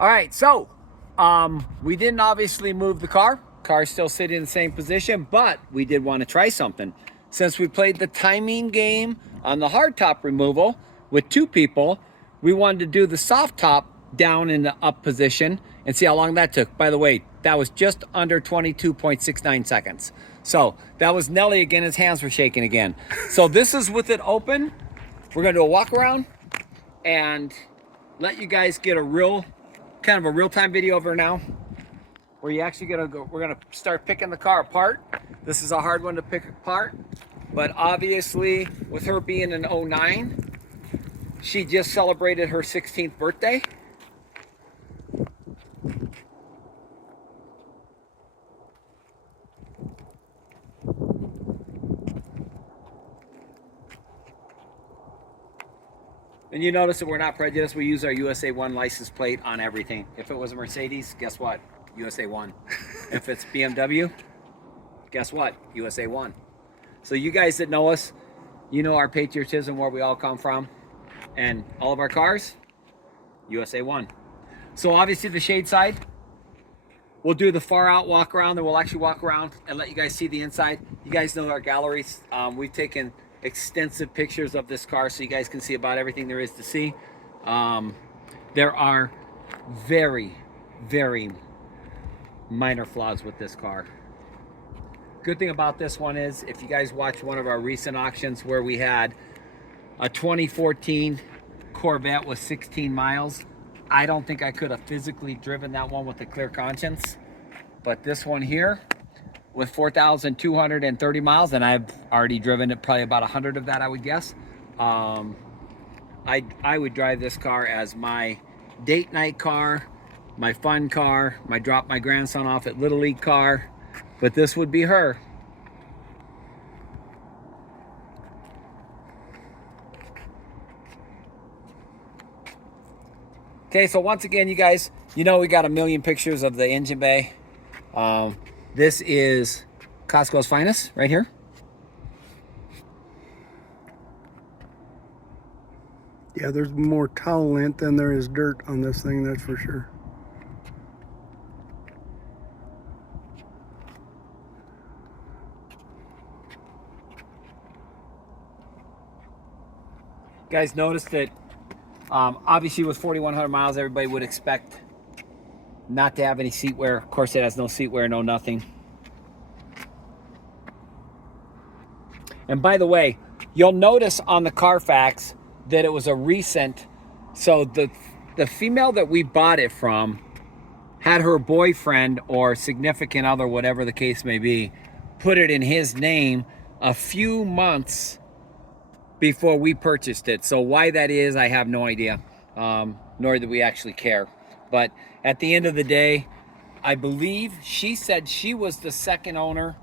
All right, so we didn't obviously move the car. Car's still sitting in the same position, but we did want to try something. Since we played the timing game on the hard top removal with two people, we wanted to do the soft top down in the up position and see how long that took. By the way, that was just under 22.69 seconds. So that was Nelly again. His hands were shaking again. So this is with it open. We're gonna do a walk around and let you guys get a real, kind of a real-time video of her now, where you actually we're gonna start picking the car apart. This is a hard one to pick apart, but obviously with her being an 09, she just celebrated her 16th birthday. And you notice that we're not prejudiced. We use our USA 1 license plate on everything. If it was a Mercedes, guess what? USA 1. If it's BMW, guess what? USA 1. So you guys that know us, you know our patriotism, where we all come from. And all of our cars, USA 1. So obviously the shade side, we'll do the far out walk around, then we'll actually walk around and let you guys see the inside. You guys know our galleries. We've taken extensive pictures of this car so you guys can see about everything there is to see. There are very, very minor flaws with this car. Good thing about this one is, if you guys watch one of our recent auctions where we had a 2014 Corvette with 16 miles, I don't think I could have physically driven that one with a clear conscience. But this one here with 4,230 miles, and I've already driven it probably about 100 of that, I would guess. I would drive this car as my date night car, my fun car, my drop my grandson off at Little League car, but this would be her. Okay, so once again, you guys, you know we got a million pictures of the engine bay. This is Costco's finest right here. Yeah, there's more towel lint than there is dirt on this thing, that's for sure. You guys notice that obviously with 4,100 miles, everybody would expect not to have any seat wear. Of course, it has no seat wear, no nothing. And by the way, you'll notice on the Carfax that it was a recent. So the female that we bought it from had her boyfriend or significant other, whatever the case may be, put it in his name a few months before we purchased it. So why that is, I have no idea, nor do we actually care. But at the end of the day, I believe she said she was the second owner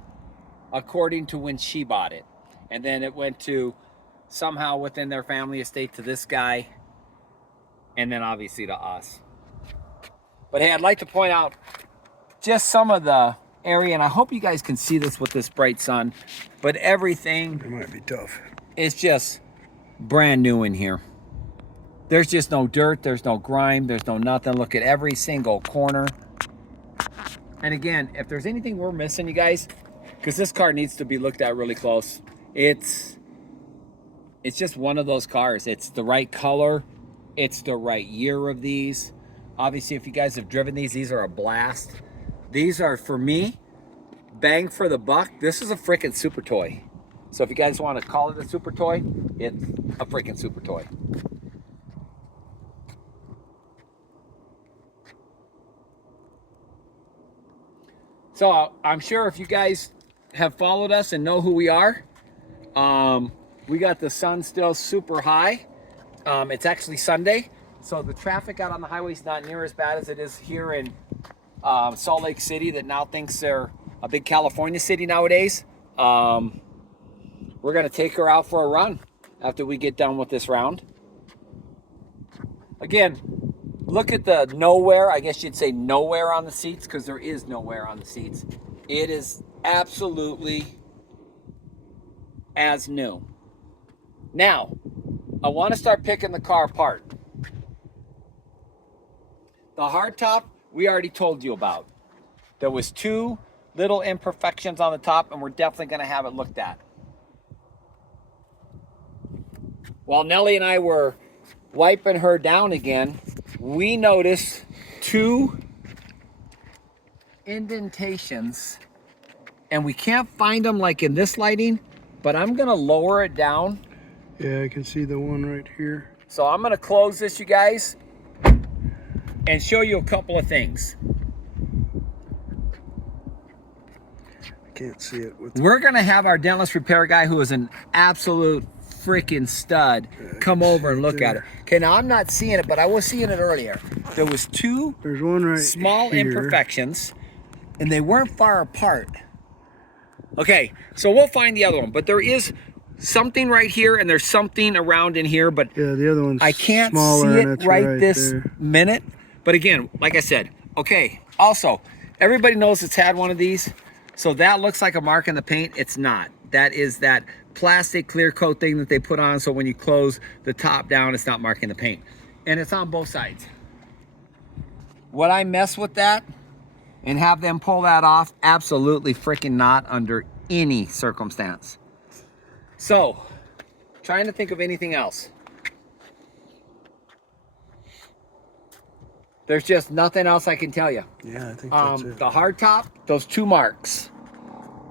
according to when she bought it. And then it went to somehow within their family estate to this guy, and then obviously to us. But hey, I'd like to point out just some of the area, and I hope you guys can see this with this bright sun, but everything, It might be tough. it's just brand new in here. There's just no dirt, there's no grime, there's no nothing. Look at every single corner. And again, if there's anything we're missing, you guys, because this car needs to be looked at really close. It's just one of those cars. It's the right color. It's the right year of these. Obviously, if you guys have driven these are a blast. These are, for me, bang for the buck. This is a freaking super toy. So if you guys want to call it a super toy, it's a freaking super toy. So I'm sure if you guys have followed us and know who we are, we got the sun still super high. It's actually Sunday, so the traffic out on the highway is not near as bad as it is here in Salt Lake City, that now thinks they're a big California city nowadays. We're gonna take her out for a run after we get done with this round. Again, look at the nowhere, I guess you'd say nowhere on the seats, because there is nowhere on the seats. It is absolutely as new. Now, I want to start picking the car apart. The hardtop, we already told you about. There was 2 little imperfections on the top, and we're definitely going to have it looked at. While Nellie and I were wiping her down again, we noticed 2 indentations, and we can't find them like in this lighting, but I'm going to lower it down. Yeah, I can see the one right here. So I'm going to close this, you guys, and show you a couple of things. I can't see it with. We're going to have our dentless repair guy, who is an absolute freaking stud, come over and look at it. Okay, now I'm not seeing it, but I was seeing it earlier. There was 2 There's one right small here. imperfections, and they weren't far apart. Okay, so we'll find the other one, but there is something right here, and there's something around in here, but Yeah, the other one's I can't smaller, see and it it's right this there. minute. But again, like I said, okay, also, everybody knows it's had one of these, so that looks like a mark in the paint. It's not. That is that plastic clear coat thing that they put on, so when you close the top down, it's not marking the paint. And it's on both sides. Would I mess with that and have them pull that off? Absolutely freaking not, under any circumstance. So, trying to think of anything else. There's just nothing else I can tell you. Yeah, I think that's it. The hard top, those 2 marks.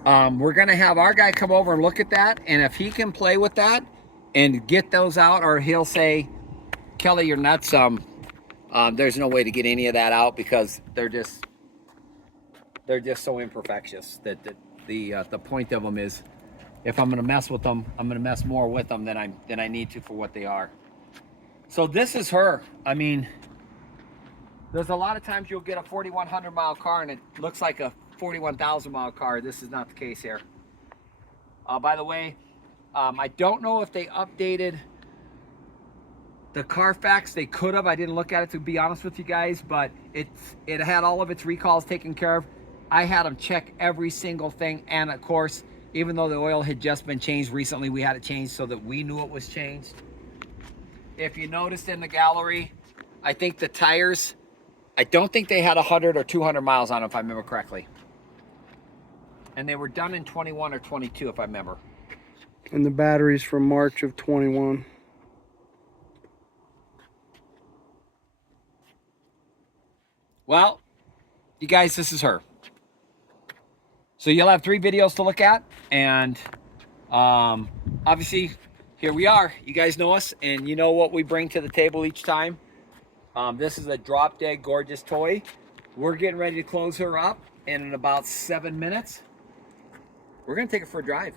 We're going to have our guy come over and look at that, and if he can play with that and get those out, or he'll say, Kelly, you're nuts. There's no way to get any of that out, because they're just so imperfectious that the point of them is, if I'm going to mess with them, I'm going to mess more with them than I need to for what they are. So this is her. I mean, there's a lot of times you'll get a 4,100 mile car and it looks like a 41,000 mile car. This is not the case here. By the way, I don't know if they updated the Carfax. They could have. I didn't look at it, to be honest with you guys, but it had all of its recalls taken care of. I had them check every single thing, and of course, even though the oil had just been changed recently, we had it changed so that we knew it was changed. If you noticed in the gallery, I think the tires, I don't think they had 100 or 200 miles on them, if I remember correctly. And they were done in 21 or 22, if I remember. And the battery's from March of 21. Well, you guys, this is her. So you'll have 3 videos to look at, and obviously, here we are. You guys know us, and you know what we bring to the table each time. This is a drop-dead gorgeous toy. We're getting ready to close her up, and in about 7 minutes, we're going to take her for a drive.